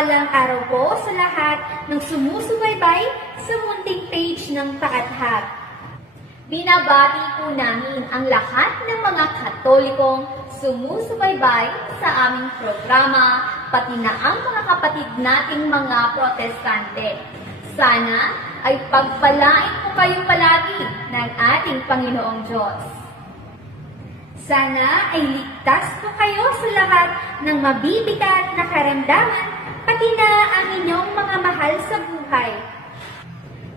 mapagpalang araw po sa lahat ng sumusubaybay sa munting page ng Paathag. Binabati po namin ang lahat ng mga Katolikong sumusubaybay sa aming programa, pati na ang mga kapatid nating mga Protestante. Sana ay pagpalain po kayo palagi ng ating Panginoong Diyos. Sana ay ligtas po kayo sa lahat ng mabibigat na karamdaman, pati na ang inyong mga mahal sa buhay.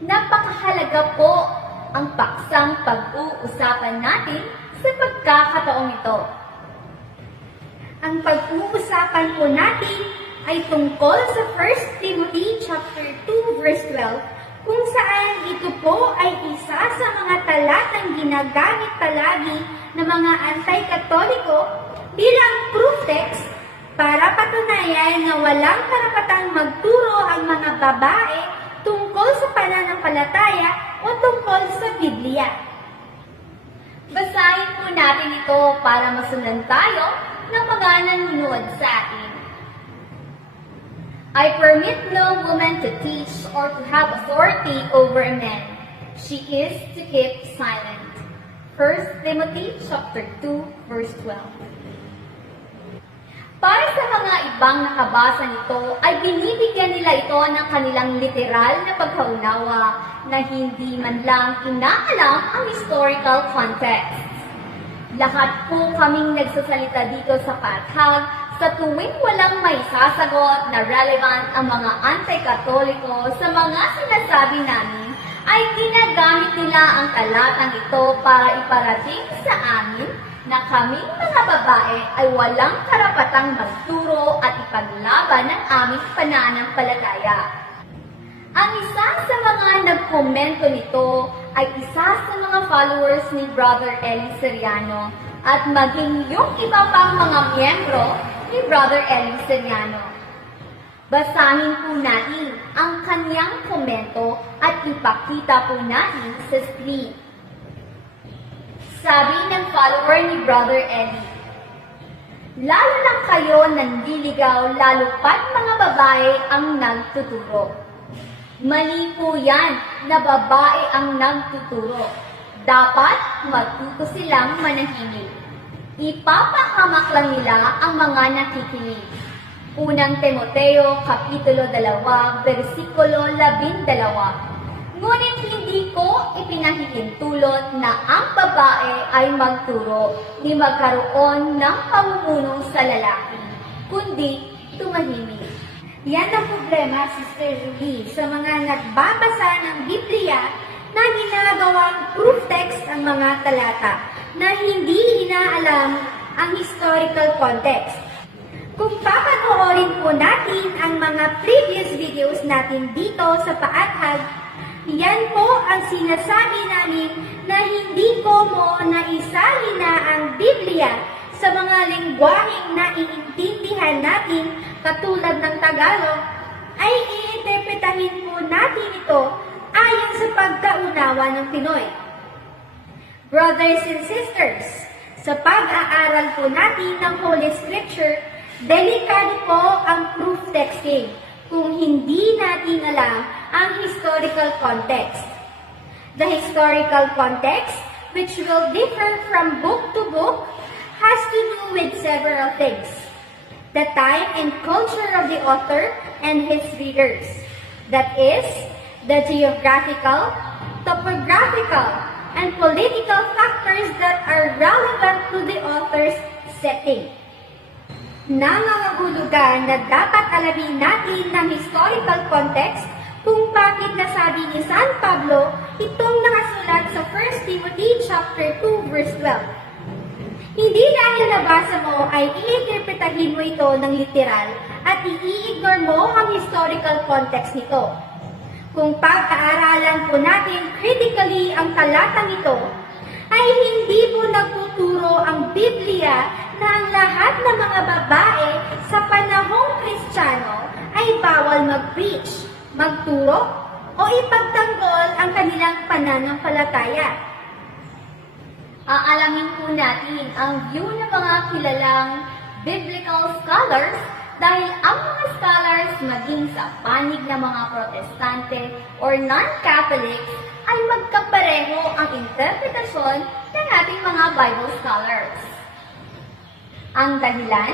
Napakahalaga po ang paksang pag-uusapan natin sa pagkakataong ito. Ang pag-uusapan po natin ay tungkol sa 1 Timothy chapter 2 verse 12 kung saan ito po ay isa sa mga talatang ginagamit palagi ng mga anti-katoliko bilang proof text para patunayan na walang karapatang magturo ang mga babae tungkol sa pananampalataya o tungkol sa Biblia. Basahin po natin ito para masundan tayo ng mga nanonood sa atin. I permit no woman to teach or to have authority over men. She is to keep silent. 1 Timothy chapter 2 verse 12. Para sa mga ibang nakabasa nito, ay binibigyan nila ito ng kanilang literal na pagkaunawa na hindi man lang inaalam ang historical context. Lahat po kaming nagsasalita dito sa pathag sa tuwing walang may sasagot na relevant ang mga anti-katoliko sa mga sinasabi namin, ay ginagamit nila ang talatang ito para iparating sa amin na kaming mga babae ay walang karapatang magturo at ipaglaban ng aming pananampalataya. Ang isa sa mga nagkomento nito ay isa sa mga followers ni Brother Eli Seriano at maging yung iba pang mga miyembro ni Brother Eli Seriano. Basahin po natin ang kanyang komento at ipakita po natin sa screen. Sabi ng follower ni Brother Eddie, Lalo lang kayo nandiligaw lalo pat mga babae ang nagtuturo. Mali po yan na babae ang nagtuturo. Dapat matuto silang manahimik. Ipapahamak lang nila ang mga nakikinig. Unang Timoteo, Kapitulo 2, versikulo 12. Ngunit hindi ko ipinahihintulot na ang babae ay magturo ni magkaroon ng pamumuno sa lalaki, kundi tumahimik. Yan ang problema, Sister Julie, sa mga nagbabasa ng Biblia na ginagawang proof text ang mga talata na hindi inaalam ang historical context. Kung papanoorin po natin ang mga previous videos natin dito sa Paathag, yan po ang sinasabi namin na hindi ko mo na isali na ang Biblia sa mga lingwaheng naiintindihan natin katulad ng Tagalog, ay iinterpretahin po natin ito ayon sa pagkaunawa ng Pinoy. Brothers and sisters, sa pag-aaral po natin ng Holy Scripture, delikado po ang proof texting kung hindi natin alam ang historical context. The historical context, which will differ from book to book, has to do with several things. The time and culture of the author and his readers. That is, the geographical, topographical, and political factors that are relevant to the author's setting. Nangangahulugan na dapat alamin natin ng historical context kung bakit nasabi ni San Pablo itong nakasulat sa 1 Timothy chapter 2 verse 12. Hindi dahil nabasa mo ay iinterpretahin mo ito ng literal at i-ignore mo ang historical context nito. Kung pag-aaralan po natin critically ang talatang ito, ay hindi po nagtuturo ang Biblia na ang lahat ng mga babae sa panahong Kristiyano ay bawal mag-preach, magturo, o ipagtanggol ang kanilang pananampalataya. Aalamin po natin ang view ng mga kilalang biblical scholars dahil ang mga scholars maging sa panig ng mga protestante or non-Catholics ay magkapareho ang interpretasyon ng ating mga Bible scholars. Ang dahilan?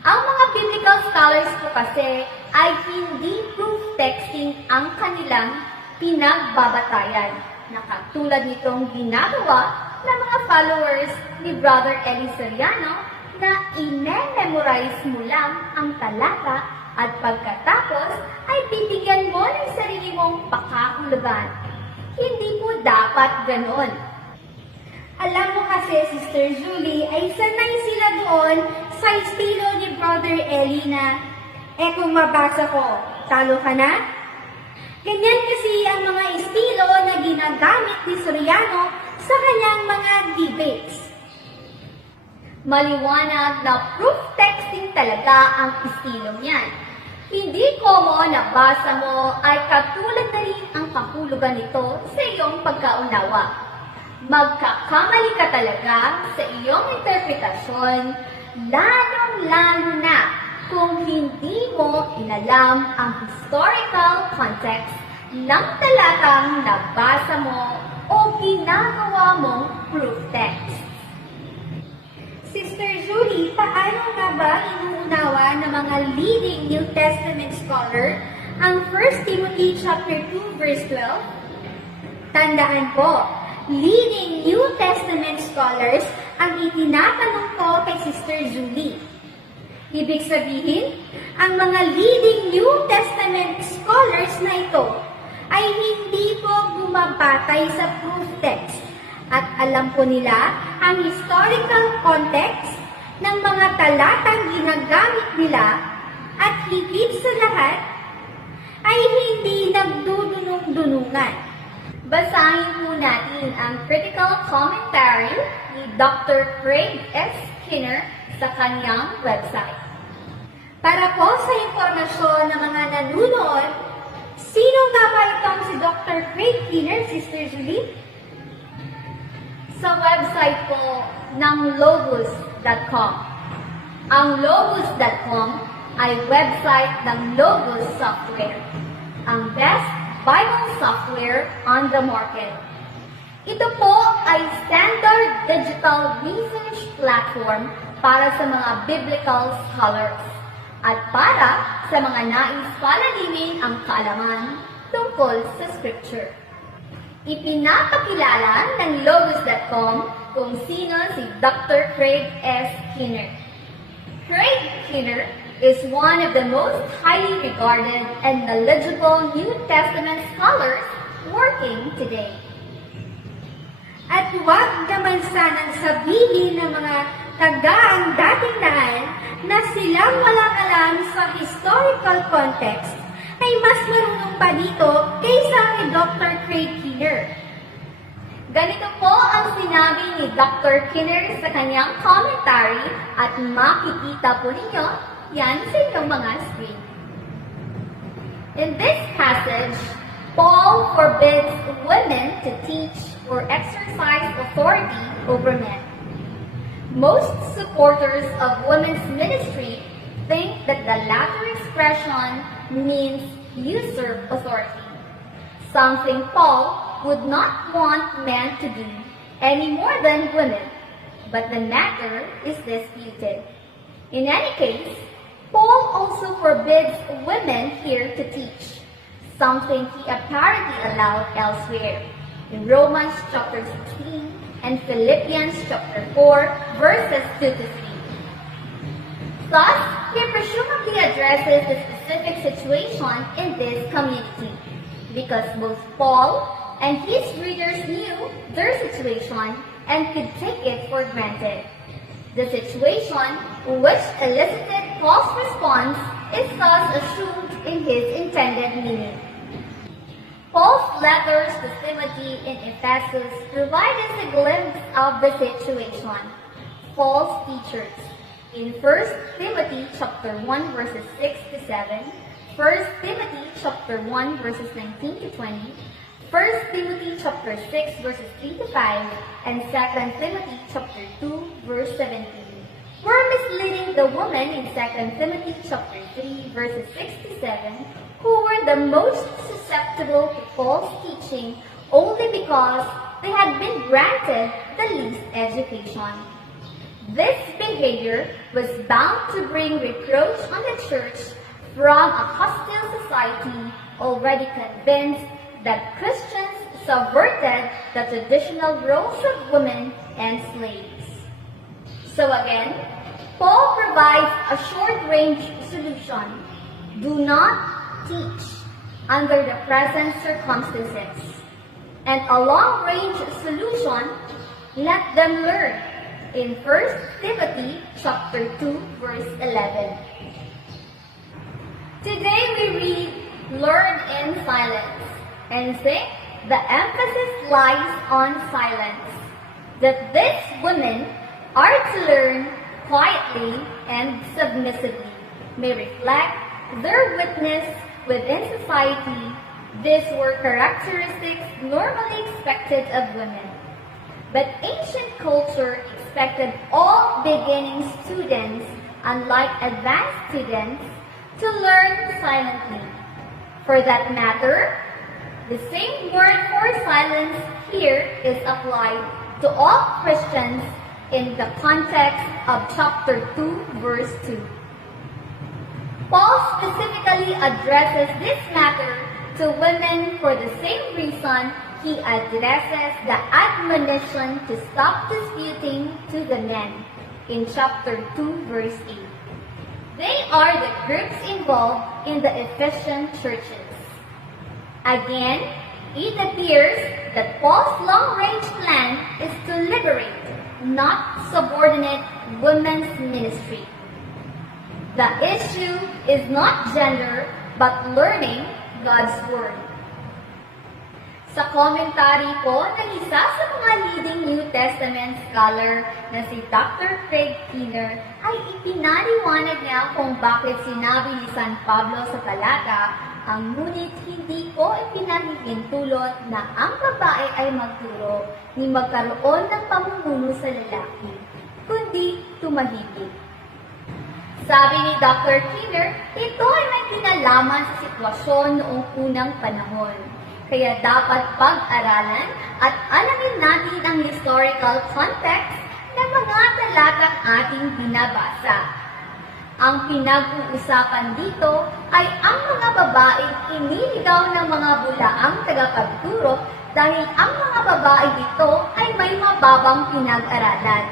Ang mga biblical scholars po kasi ay hindi proof texting ang kanilang pinagbabatayan na katulad nitong ginagawa ng mga followers ni Brother Eli Soriano na ine-memorize mo lang ang talata at pagkatapos ay bibigyan mo ng sarili mong pakahulugan. Hindi po dapat ganon. Alam mo kasi, Sister Julie, ay sanay sila doon sa estilo ni Brother Eli na, eh kung mabasa ko, talo ka na? Ganyan kasi ang mga estilo na ginagamit ni Soriano sa kanyang mga debates. Maliwanag na proof texting talaga ang estilo niyan. Hindi komo na basa mo ay katulad na rin ang kahulugan nito sa iyong pagkaunawa. Magkakamali ka talaga sa iyong interpretasyon, lalong-lalo na kung hindi mo inalam ang historical context ng talatang nabasa mo o ginagawa mong proof text. Sister Julie, paano nga ba inuunawa ng mga leading New Testament scholar ang 1 Timothy chapter 2 verse 12? Tandaan po, leading New Testament scholars ang itinatanong ko kay Sister Julie. Ibig sabihin, ang mga leading New Testament scholars na ito ay hindi po bumabatay sa proof text at alam po nila ang historical context ng mga talatang ginagamit nila at higit sa lahat ay hindi nagdudunong-dunungan. Basahin po natin ang critical commentary ni Dr. Craig S. Skinner sa kanyang website. Para po sa impormasyon ng mga nanunood, sino nga ba itong si Dr. Craig Kinner, Sister Julie? Sa website po ng logos.com. Ang logos.com ay website ng Logos Software, ang best Bible software on the market. Ito po ay standard digital research platform para sa mga biblical scholars at para sa mga nais palalimin ang kaalaman tungkol sa scripture. Ipinapakilala ng Logos.com kung sino si Dr. Craig S. Kinner. Craig Kinner is one of the most highly regarded and knowledgeable New Testament scholars working today. At huwag naman sanang sabihin ng mga tagaan dating daan na silang walang alam sa historical context ay mas marunong pa dito kaysa kay Dr. Craig Keener. Ganito po ang sinabi ni Dr. Kinner sa kanyang commentary at makikita po ninyo yan sa inyong mga. In this passage, Paul forbids women to teach or exercise authority over men. Most supporters of women's ministry think that the latter expression means usurp authority, something Paul would not want men to do any more than women, but the matter is disputed. In any case, Paul also forbids women here to teach, something he apparently allowed elsewhere in Romans chapter 16 and Philippians chapter 4 verses 2 to 3. Thus, he presumably addresses the specific situation in this community because both Paul and his readers knew their situation and could take it for granted. The situation which elicited Paul's response is thus assumed in his intended meaning. Paul's letters to Timothy in Ephesus provide us a glimpse of the situation. False teachers. In 1 Timothy chapter 1 verses 6 to 7, 1 Timothy chapter 1 verses 19 to 20, 1 Timothy chapter 6 verses 3 to 5 and 2 Timothy chapter 2 verse 17 were misleading the women in 2 Timothy chapter 3 verses 6 to 7 who were the most susceptible to false teaching only because they had been granted the least education. This behavior was bound to bring reproach on the church from a hostile society already convinced that Christians subverted the traditional roles of women and slaves. So again, Paul provides a short-range solution. Do not teach under the present circumstances. And a long-range solution, let them learn in 1 Timothy chapter 2 verse 11. Today we read learn in silence and say the emphasis lies on silence. That these women are to learn quietly and submissively, may reflect their witness within society. These were characteristics normally expected of women. But ancient culture expected all beginning students, unlike advanced students, to learn silently. For that matter, the same word for silence here is applied to all Christians in the context of chapter 2, verse 2. Paul specifically addresses this matter to women for the same reason he addresses the admonition to stop disputing to the men in chapter 2, verse 8. They are the groups involved in the Ephesian churches. Again, it appears that Paul's long-range plan is to liberate, not subordinate, women's ministry. The issue is not gender, but learning God's Word. Sa commentary po ng isa sa mga leading New Testament scholar na si Dr. Craig Keener ay ipinaliwanag niya kung bakit sinabi ni San Pablo sa talata ang ngunit hindi ko ipinahihintulot na ang babae ay magturo ni magkaroon ng pamumuno sa lalaki, kundi tumahimik. Sabi ni Dr. Keener, ito ay may kinalaman sa sitwasyon noong unang panahon. Kaya dapat pag-aralan at alamin natin ang historical context ng mga talatang ating binabasa. Ang pinag-uusapan dito ay ang mga babaeng iniligaw ng mga bulaang tagapagturo dahil ang mga babae ito ay may mababang pinag-aralan.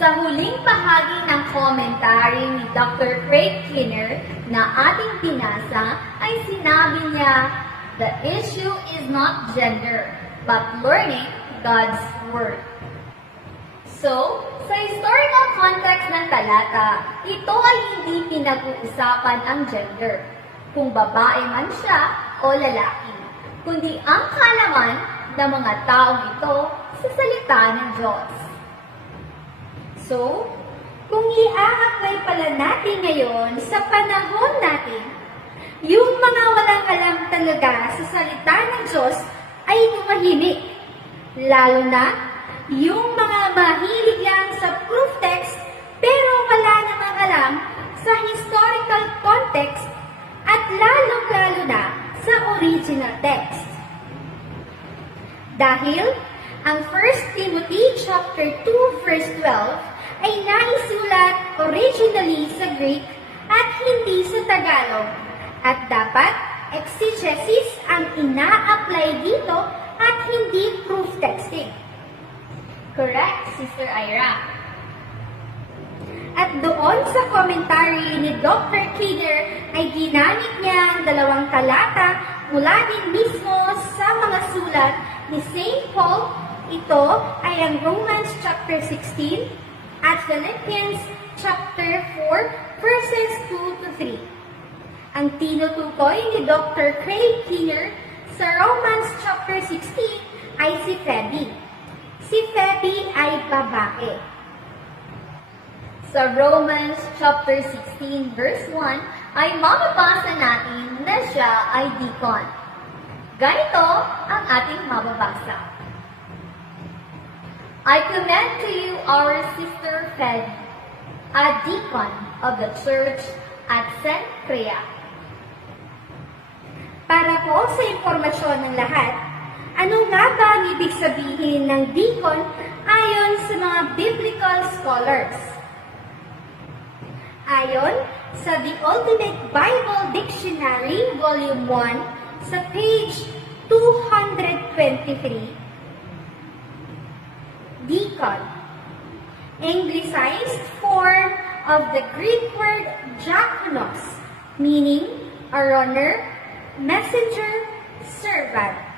Sa huling bahagi ng commentary ni Dr. Craig Kinner na ating pinasa ay sinabi niya, The issue is not gender, but learning God's Word. So, sa historical context ng talata, ito ay hindi pinag-uusapan ang gender, kung babae man siya o lalaki, kundi ang kalaman ng mga taong ito sa salita ng Diyos. So, kung i-a-apply pala natin ngayon sa panahon natin, yung mga walang alam talaga sa salita ng Diyos ay tumahimik. Lalo na yung mga mahilig lang sa proof text pero wala namang alam sa historical context at lalong-lalo na sa original text. Dahil ang 1 Timothy chapter 2 verse 12 ay naisulat originally sa Greek at hindi sa Tagalog. At dapat exegesis ang ina-apply dito at hindi proof texting. Correct, Sister Ira. At doon sa commentary ni Dr. Kidder ay ginamit niya ang dalawang talata mula din mismo sa mga sulat ni St. Paul. Ito ay ang Romans chapter 16 at Philippians chapter 4 verses 2 to 3. Ang tinutukoy ni Dr. Craig Keener sa Romans chapter 16 ay si Phoebe. Si Phoebe ay babae. Sa Romans chapter 16 verse 1 ay mababasa natin na siya ay deacon. Ganito ang ating mababasa. I commend to you our sister Fed, a deacon of the church at St. Crea. Para po sa impormasyon ng lahat, ano nga ba ang ibig sabihin ng deacon ayon sa mga biblical scholars? Ayon sa The Ultimate Bible Dictionary, Volume 1, sa page 223, deacon, anglicized form of the Greek word diakonos, meaning a runner, messenger, servant.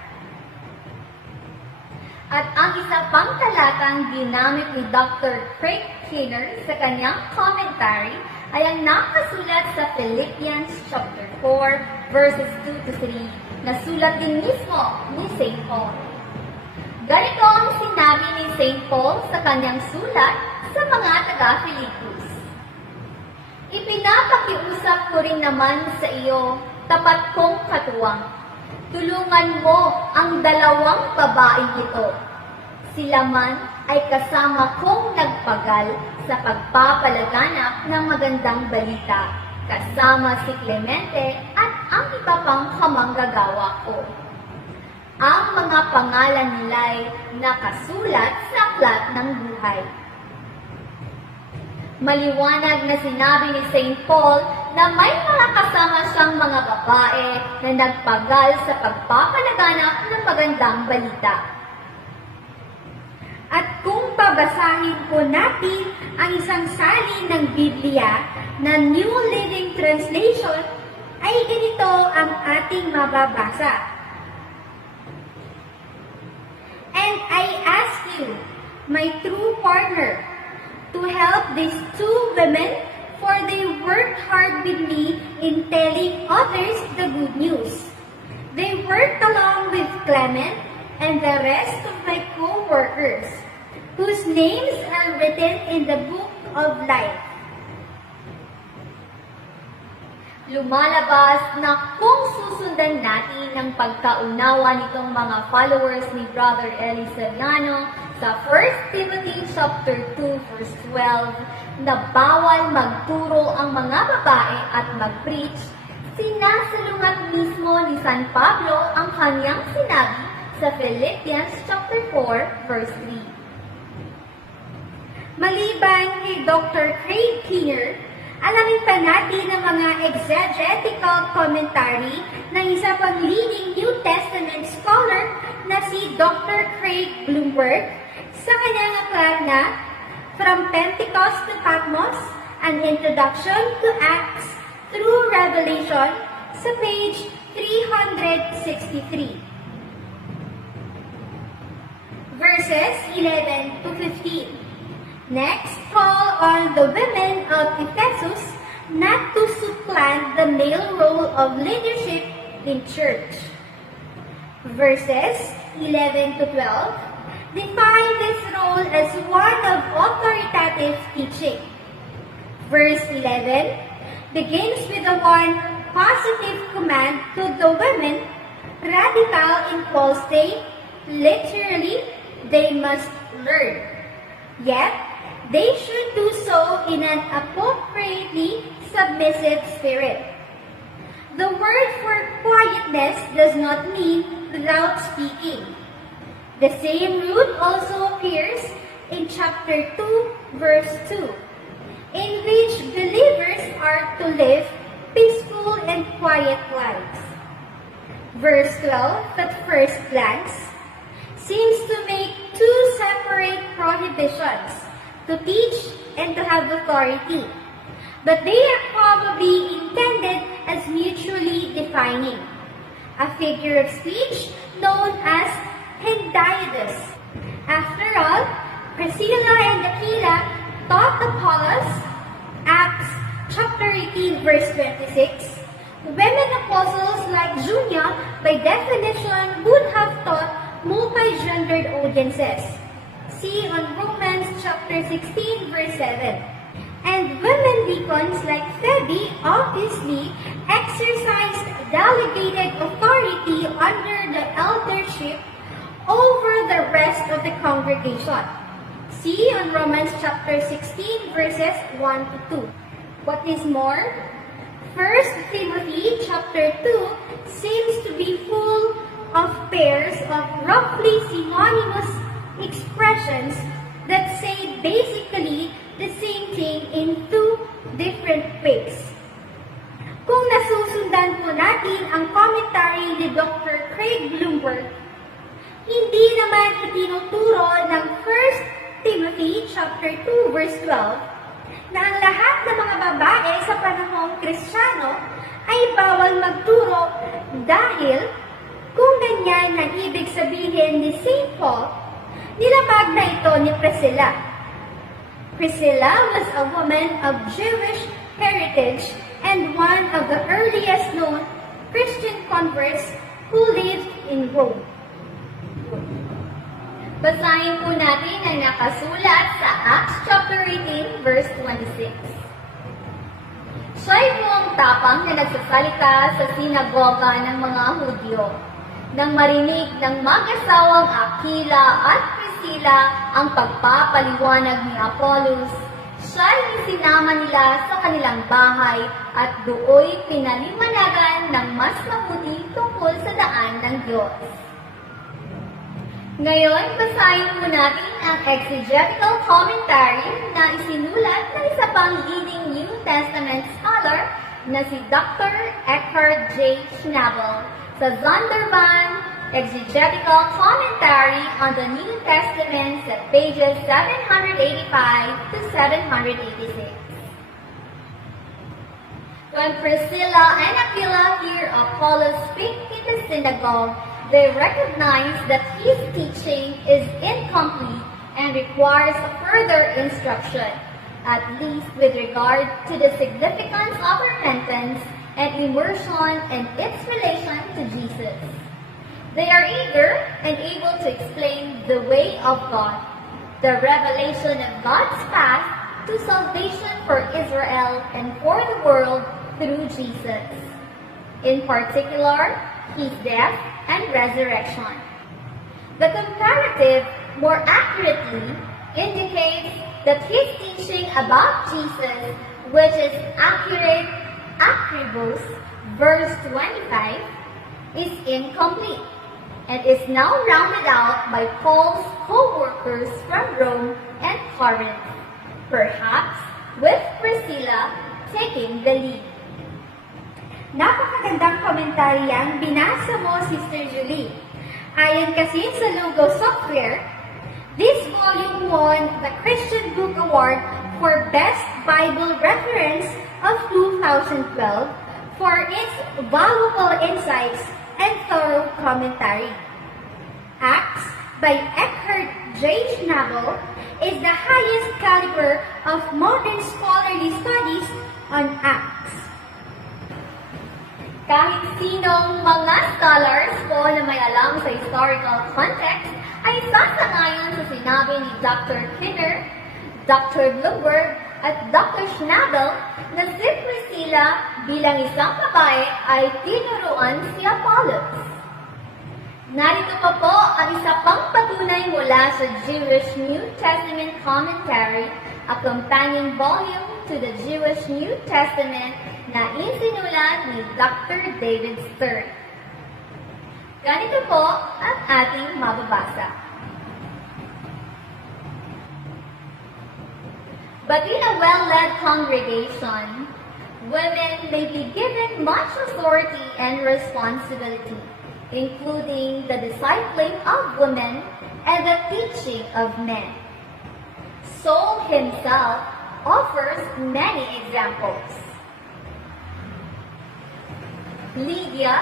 At ang isa pang talatang ginamit ni Dr. Craig Kinner sa kanyang commentary ay ang nakasulat sa Philippians chapter 4 verses 2 to 3 na sulat din mismo ni St. Paul. Ganito ang sinabi ni St. Paul sa kanyang sulat sa mga taga-Filipos. Ipinapakiusap ko rin naman sa iyo, tapat kong katuwang. Tulungan mo ang dalawang babaeng ito. Sila man ay kasama kong nagpagal sa pagpapalaganap ng magandang balita, kasama si Clemente at ang iba pang kamanggagawa ko. Ang mga pangalan nila'y nakasulat sa aklat ng buhay. Maliwanag na sinabi ni St. Paul na may mga kasama siyang mga babae na nagpagal sa pagpapalaganap ng magandang balita. At kung babasahin po natin ang isang salin ng Biblia na New Living Translation, ay ganito ang ating mababasa. And I ask you, my true partner, to help these two women, for they worked hard with me in telling others the good news. They worked along with Clement and the rest of my co-workers, whose names are written in the book of life. Lumalabas na kung susundan natin ang pagkaunawa nitong mga followers ni Brother Eli Serrano sa 1 Timothy chapter 2 verse 12 na bawal magturo ang mga babae at mag-preach, sinasalungat mismo ni San Pablo ang kanyang sinabi sa Philippians chapter 4 verse 3. Maliban kay Dr. Craig Keener, alamin pa natin ang mga exegetical commentary ng isa pang leading New Testament scholar na si Dr. Craig Bloomberg sa kanyang aklat na From Pentecost to Patmos, An Introduction to Acts Through Revelation sa page 363. Verses 11 to 15. Next, call on the women of Ephesus not to supplant the male role of leadership in church. Verses 11 to 12 define this role as one of authoritative teaching. Verse 11 begins with the one positive command to the women, radical in Paul's day, literally, they must learn. Yet, they should do so in an appropriately submissive spirit. The word for quietness does not mean without speaking. The same root also appears in chapter 2, verse 2, in which believers are to live peaceful and quiet lives. Verse 12, at first glance, seems to make two separate prohibitions to teach and to have authority. But they are probably intended as mutually defining. A figure of speech known as hendiadys. After all, Priscilla and Aquila taught Apollos, Acts chapter 18 verse 26, women apostles like Junia by definition would have taught multi-gendered audiences. See on Romans chapter 16 verse 7. And women deacons like Phoebe obviously exercised delegated authority under the eldership over the rest of the congregation. See on Romans chapter 16 verses 1 to 2. What is more, 1 Timothy chapter 2 seems to be full of pairs of roughly synonymous expressions that say basically the same thing in two different ways. Kung nasusundan po natin ang commentary ni Dr. Craig Bloomberg, hindi naman itinuturo ng 1 Timothy chapter 2 verse 12 na ang lahat ng mga babae sa panahong Kristiyano ay bawal magturo dahil kung ganyan ang ibig sabihin ni St. Paul, nilabag na ito ni Priscilla. Priscilla was a woman of Jewish heritage and one of the earliest known Christian converts who lived in Rome. Basahin po natin ang nakasulat sa Acts chapter 18, verse 26. Siya'y buong tapang na nagsasalita sa sinagoga ng mga Hudyo. Nang marinig ng mag-asawang Aquila at Priscilla ang pagpapaliwanag ni Apollos, siya'y isinama nila sa kanilang bahay at dooy pinaliwanagan ng mas mabuti tungkol sa daan ng Diyos. Ngayon, basahin po natin ang exegetical commentary na isinulat ng isa pang leading New Testament scholar na si Dr. Eckhart J. Schnabel sa Zondervan Exegetical Commentary on the New Testament sa pages 785 to 786. When Priscilla and Aquila hear Apollos speak in the synagogue, they recognize that his teaching is incomplete and requires further instruction, at least with regard to the significance of repentance and immersion and its relation to Jesus. They are eager and able to explain the way of God, the revelation of God's path to salvation for Israel and for the world through Jesus. In particular, his death and resurrection. The comparative more accurately indicates that his teaching about Jesus, which is accurate, acribos, verse 25, is incomplete and is now rounded out by Paul's co-workers from Rome and Corinth, perhaps with Priscilla taking the lead. Napakagandang komentarya ang binasa mo, Sister Julie. Ayon kasi sa Logo Software, this volume won the Christian Book Award for Best Bible Reference of 2012 for its valuable insights and thorough commentary. Acts by Eckhart J. Schnabel is the highest caliber of modern scholarly studies on Acts. Kahit sinong mga scholars po na may alam sa historical context ay sasangayon sa sinabi ni Dr. Kinner, Dr. Bloomberg, at Dr. Schnabel na si Priscilla bilang isang babae ay tinuruan si Apollos. Narito pa po ang isa pang patunay mula sa Jewish New Testament Commentary, a companion volume to the Jewish New Testament na isinulat ni Dr. David Stern. Ganito po ang ating mababasa. But in a well-led congregation, women may be given much authority and responsibility, including the discipling of women and the teaching of men. Saul himself offers many examples. Lydia,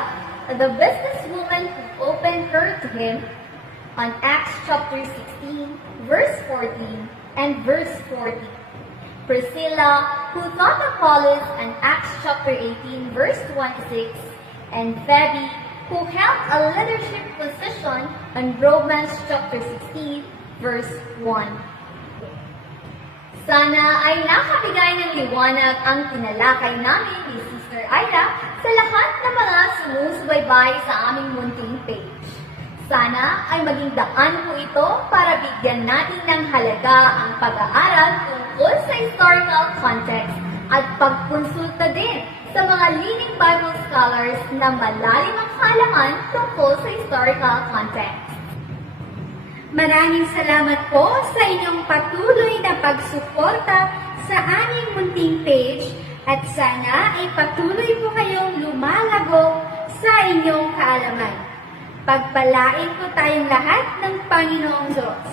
the businesswoman who opened her to him, on Acts chapter 16, verse 14 and verse 40. Priscilla, who taught Apollos on Acts chapter 18, verse 26, and Phoebe, who held a leadership position on Romans chapter 16, verse 1. Sana ay nakabigay ng liwanag ang tinalakay namin ni Sister Ira sa lahat sumusubaybay sa aming munting page. Sana ay maging daan po ito para bigyan natin ng halaga ang pag-aaral tungkol sa historical context at pagkonsulta din sa mga leading Bible scholars na malalim ang kaalaman tungkol sa historical context. Maraming salamat po sa inyong patuloy na pagsuporta sa aming munting page at sana ay patuloy po kayong lumalago sa inyong kaalaman. Pagpalain po tayong lahat ng Panginoong Diyos.